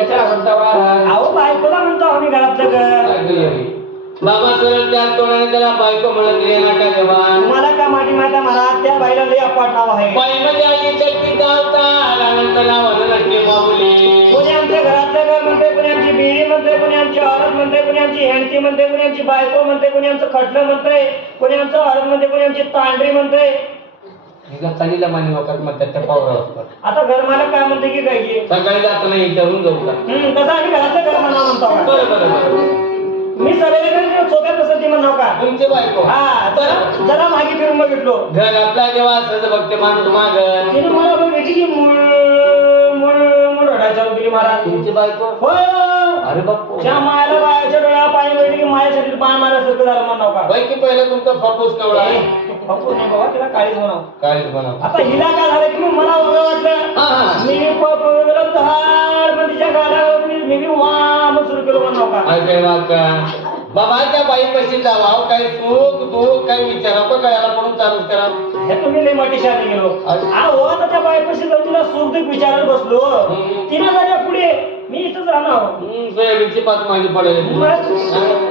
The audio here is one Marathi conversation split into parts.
अहो बायकोला म्हणतो आम्ही घरातलं घर. बाबा सरळ त्या तोंडाने त्याला बायको म्हणत रे नाका देवा. तुम्हाला का माटी माता मला त्या बाईला लय अपाट नाव आहे. बाईमध्ये आली शक्ती चालता त्यानंतर नावानं नटली माऊली. कोणी आमच्या घरातलं घर म्हणते, कोणी आमची बिडी म्हणते, कोणी आमची औरत म्हणते, कोणी आमची हेंडती म्हणते, कोणी आमची बायको म्हणते, कोणी आमचं खटलं म्हणतंय, कोणी आमचं औरत म्हणते, कोणी आमची तांडरी म्हणते. चालीला मानी वखत म्हणतात त्या पावरा असतात. आता घर मालक काय म्हणते की काय की सकाळी जाताना विचारून जाऊ का. तसं आम्ही घरातलं घर म्हणा म्हणतो. बरं बरं बरं. मी सगळ्या सोप्यात तसं ती म्हणणार का तुमचे बायको हा जरा मागे फिरून बघितलो. घर आपला जेव्हा असं बघते माणूस माग तिने मला बघितली की मूळ रडायच्या गेली महाराज. तुमची बायको हो अरे बापू त्या मायाला बायाच्या डोळ्या पाणी वळली की मायासाठी पाय मारायसारखं झालं म्हणणार का. बाई की पहिलं तुमचा फपूस कवळा फपूस नाही बाबा तिला काळीच म्हणावं. काहीच म्हणा. आता हिला काय झालं की मला वेगळं वाटलं. मी गेलो धाड पण तिच्या गाड्यावर मी वा मग सुरू केलं म्हणणार का. बाबा त्या बाई पशी जावा काही सुख दुःख काही विचारा पण काय म्हणून चालूच करा. हे तुम्ही लय मोठी शादी गेलो. हो आता त्या बाई पशी जाऊन तिला सुख दुःख विचारत बसलो. तिला जाण्या पुढे मी इथंच राहणार. सोयाबीनची पात माझी पडेल.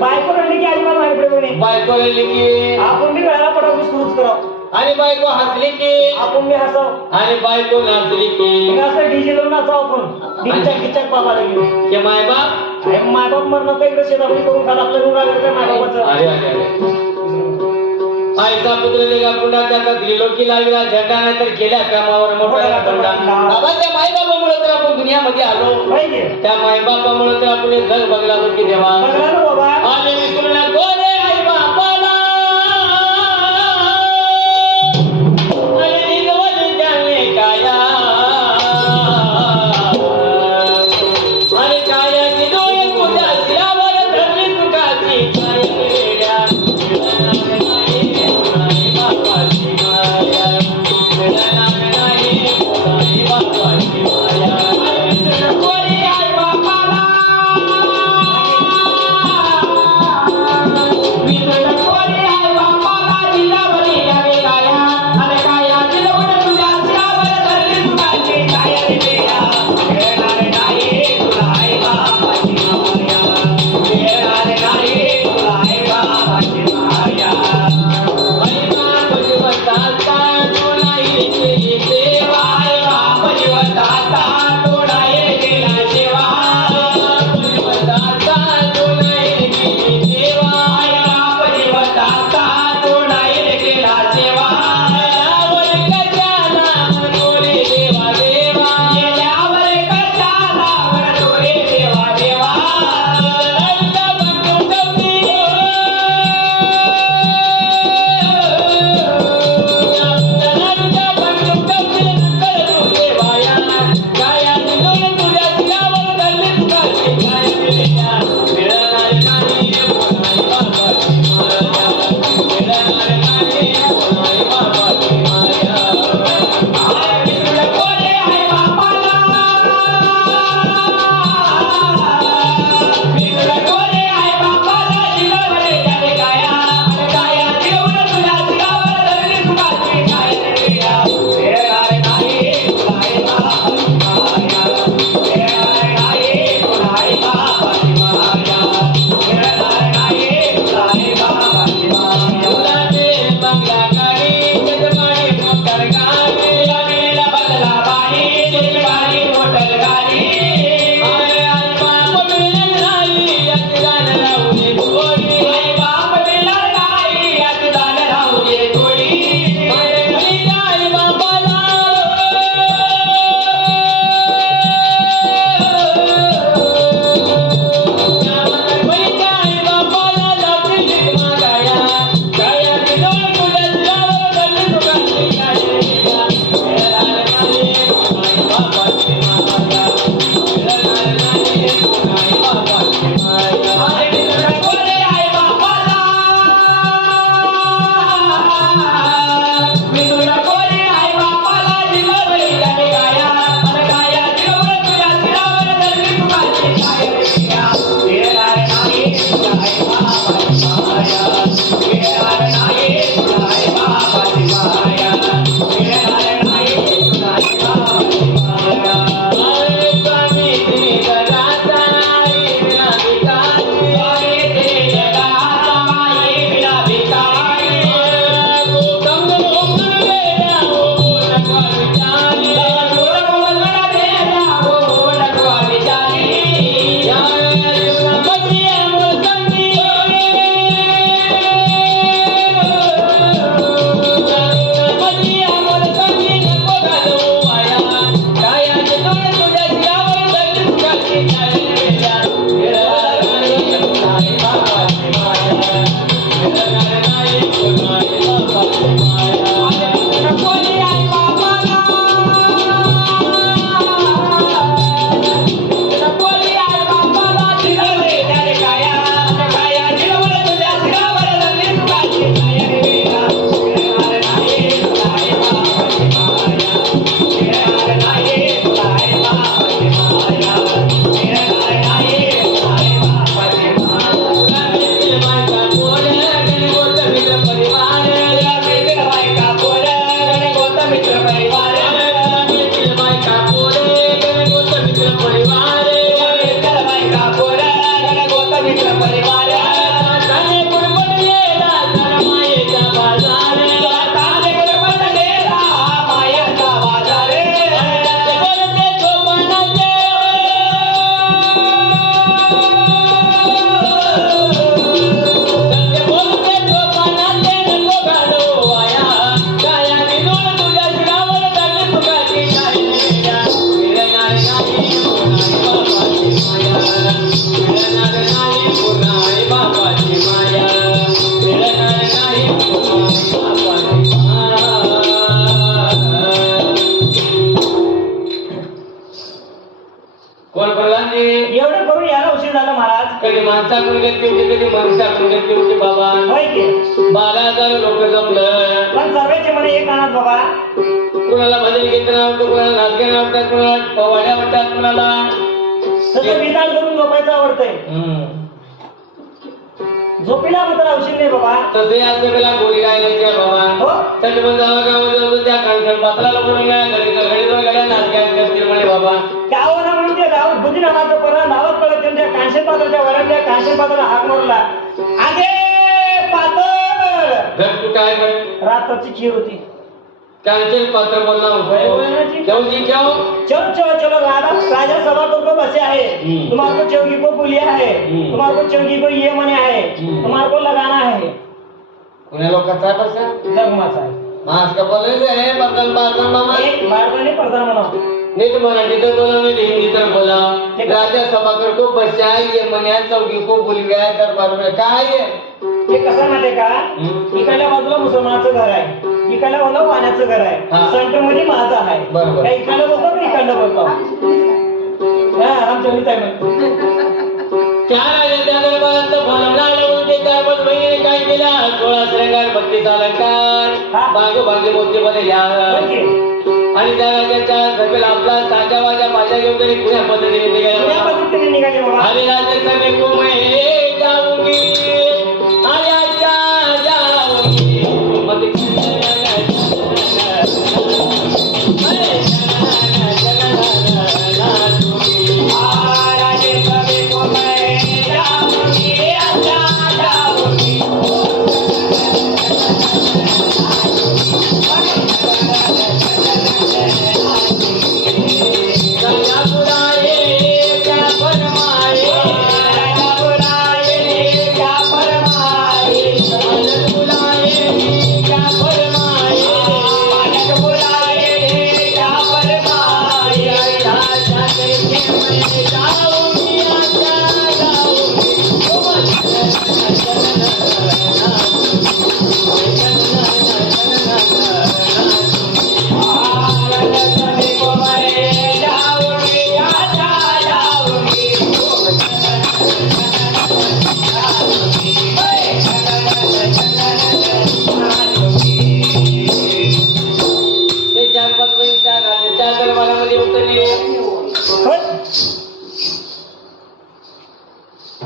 बायको रडली की आली मला माहिती पडे. बायको रडली की आपण बी घराला पडावं सुरूच करावं. आणि बायको हसली की आपण बी हसाव. आणि बायको नाचली की असं डीजे लावून नाचाव आपण. गिचक गिचक बाबा लागेल ते मायबाप मायबाप मरण काही इकडे शेतामध्ये करून खात आपलं रूम लागलं मायबापाचं. अरे अरे अरे आईचा पुत्र जगा पुन्हा त्याचा त्रिलोकी लागला झेंडा नाही तर केल्या कामावर मोठा बाबा त्या मायबापामुळे तर आपण दुनियामध्ये आलो. त्या मायबापामुळे तर आपण जग बघला की देवा आणि विसरूया कोरे आई बापाला आणि निगवली त्याने काया आणि कायाची डोळे तुझ्या शिरावर धरली तुकाची काय वेड्या मिळणार नाही पुन्हा आई बापाची माया मिळणार नाही पुन्हा आई बापाची माया. कोण प्रधानजी एवढं करून यायला उशीर झाला महाराज. कधी माणसाकडून गती होती कधी मनुष्याकडून गती होती बाबा. होय की 12,000 लोक जमलं पण सर्वांचे म्हणे एक आणत बाबा. कुणाला भजन कीर्तन आवडतं कुणाला नाचगाणं आवडतात कुणाला पवाड्या आवडतात कुणाला तसं विधान करून झोपायचं आवडतंय. झोपीला मात्र औषध नाही बाबा. तसे या सगळ्याला गोळी गायलायची आहे बाबा. हो त्याच्यामुळे गावागावामध्ये होतं त्या कांचन पात्राला बोलून घ्या घडी दोन गाड्या नाचगान करतील म्हणे बाबा. गावाला म्हणून ते गावात बुद्धी नावाचं परत नावच पडत त्यांच्या कांशन पात्राच्या वरांच्या कांशन पात्राला हाक मारला. आगे पातळ घट तू काय घट रात्रची खीर होती. कांचन पात्र बोलला जाऊजी क्यों चलो चलो चलो राजा सभा को बसे आहे. तुम्हारे को चौकी को बुलिया है. तुम्हारे को चौकी को ये मने आहे. तुम्हारे को लगाना है. कुण्या लोकांचा बसा जगमाचा आहे. मास का बोलायचं आहे बर्तन बार्तन मामा एक मारवानी पडदा म्हणा. नीट मराठीत बोला नीट हिंदीत बोला. राजा सभागृह को बसा ये मन्या चौकी को बुलिया दरबार में काय आहे ते कसं माहितीये का इकडल्या बाजूला मुसलमानाचं घर आहे इकडल्या बाजूला पाण्याचं घर आहे सेंटर मध्ये माझं आहे. काही इकडलं बोलतो का इकडलं बोलतो आमच्या आहे त्या राजा त्या दरबारात फलवणार लावून ते 4-5 महिने काय केला 16 श्रृंगार 32 अलंकार बागोबागी मोतीमध्ये घ्या आणि त्या राजाच्या सभेला आपला ताजा वाजा माझ्या घेऊन तरी पुण्या पद्धतीने निघाले. अरे राजा सभे को मैं जाऊंगी अरे आजा जाऊंगी मत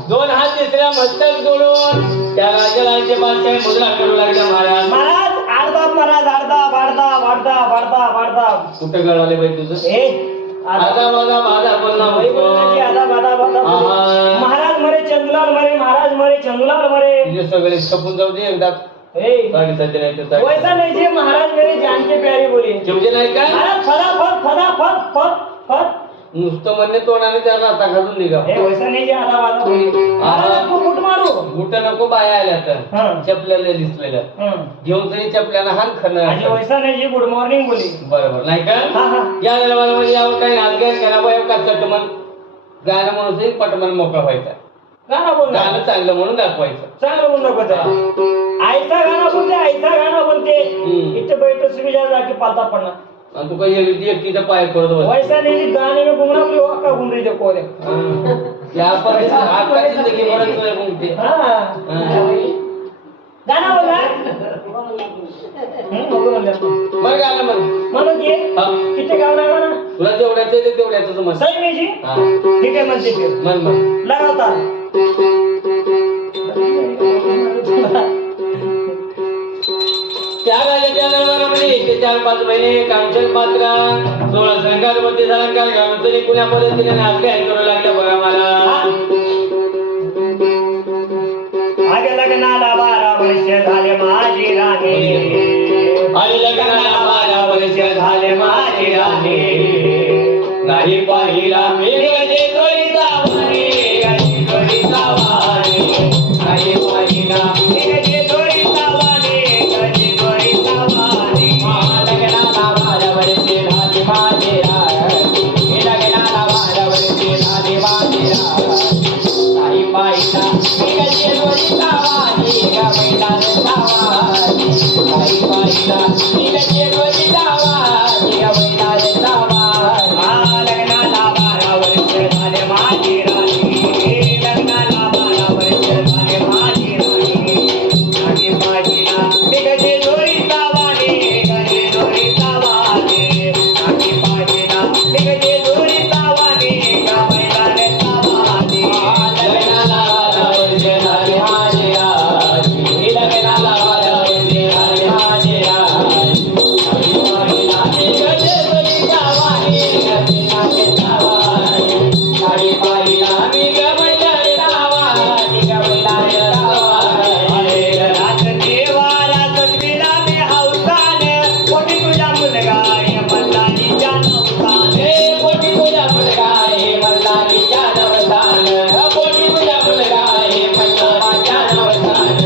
दोन हात तिसऱ्या मस्तक जोडून त्या राजाला बादशाह मुद्रा करू लागला. महाराज महाराज आडदाब महाराज आडदाब आडदाब आडदाब आडदाब आडदाब कुठं गळाले बाई तुझं आधा बाधा बाधा बोलना आधा बाधा बाधा महाराज मरे चंदुलाल मरे महाराज मरे चंदुलाल मरे तुझे सगळे खपून जाऊ दे एकदा वैसा नहीं जी महाराज मेरे जान के प्यारे बोले जेवजे नाही का फटाफट फटाफट फट फट नुसतं म्हणणे तोंडाने त्याला आता घालून निघा. वैसा नाही जी आधा बाधा बोली महाराज को बुट मारू बुट नको बाया आल्या तर चपल्याला दिसलेलं घेऊन तरी चपल्याला हान खणं वैसा नाही जी गुड मॉर्निंग बोली बरोबर नाही का या दरबारामध्ये यावं काही नाचगान केला पाहिजे का चटमन गाणं म्हणून पटमन मोकळा व्हायचा. गाणं चांगलं म्हणून दाखवायचं चांगलं म्हणून दाखवायचं. आयता गाणं बोलते आयता गाणं बोलते इथे बैठ सुविधा जाके पालता पडणार आणि तू काही एकटीचा पाय करत वैसा नहीं गाने में घूमना कोई वाका घूम रही देखो रे या पर आपका जिंदगी बरस है घूमते गाना बोला मग गाणं म्हण म्हणून ये किती गाव लागला ना तुला जेवढ्याचं ते तेवढ्याच म्हण सही नाही जी ठीक आहे म्हणते फिर म्हण म्हण लगावता त्या राजाच्या दरबारामध्ये 4-5 महिने कांचन पात्रा 16 श्रृंगार 32 अलंकार घालून तरी कुण्या पद्धतीने नाचगान करू लागल्या बघा मला. आगे लग्नाला 12 वर्ष झाले माझी राणी आणि लग्नाला 12 वर्ष झाले माझी राणी नाही पाहिला मी गजे जोडीचा वाणी गजे जोडीचा वाणी नाही पाहिला मी गजे जोडीचा वाणी गजे जोडीचा वाणी लग्नाला 12 वर्ष झाले माझी राणी लग्नाला 12 वर्ष झाले माझी राणी मी कशी जोडीचा वाणी ग बैला सावानी काही पाहिला मी कशी जोडीचा वाणी ग बैला सावानी लग्नाला 12 वर्ष झाले माझी राणी लग्नाला 12 वर्ष झाले माझी राणी माझी पाहिला मी कशी जोडीचा वाणी कशी जोडीचा वाणी माझी पाहिला मी कशी जोडीचा वाणी ग बैला सावानी लग्नाला 12 वर्ष झाले माझी राणी लग्नाला 12 वर्ष झाले माझी राणी काही पाहिला मी कशी जोडीचा वाणी ग बैला सावानी काही पाहिला मी ग बैला सावानी ग बैला सावानी रात देवाला सजविला मी हौसाने कोटी तुझ्या मुलगा आहे मल्हारीच्या नवसाने कोटी तुझ्या मुलगा आहे मल्हारीच्या नवसान कोटी तुझ्या मुलगा आहे मल्हारीच्या नवसान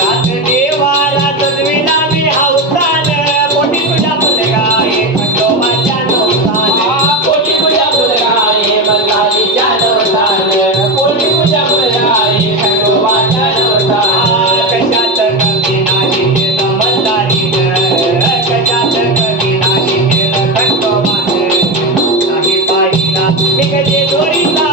रात देवाला सजविला मी हौसाने कोटी तुझ्या मुलगा आहे खंडोबाच्या नवसाने कोटी तुझ्या मुलगा आहे मल्हारीच्या नवसान कोटी तुझ्या मुलगा आहे खंडोबाच्या नवसान कशात कमी नाही केलं मल्हारीनं कशात कमी नाही केलं खंडोबानं नाही पाहिला मी कधी दोरीचा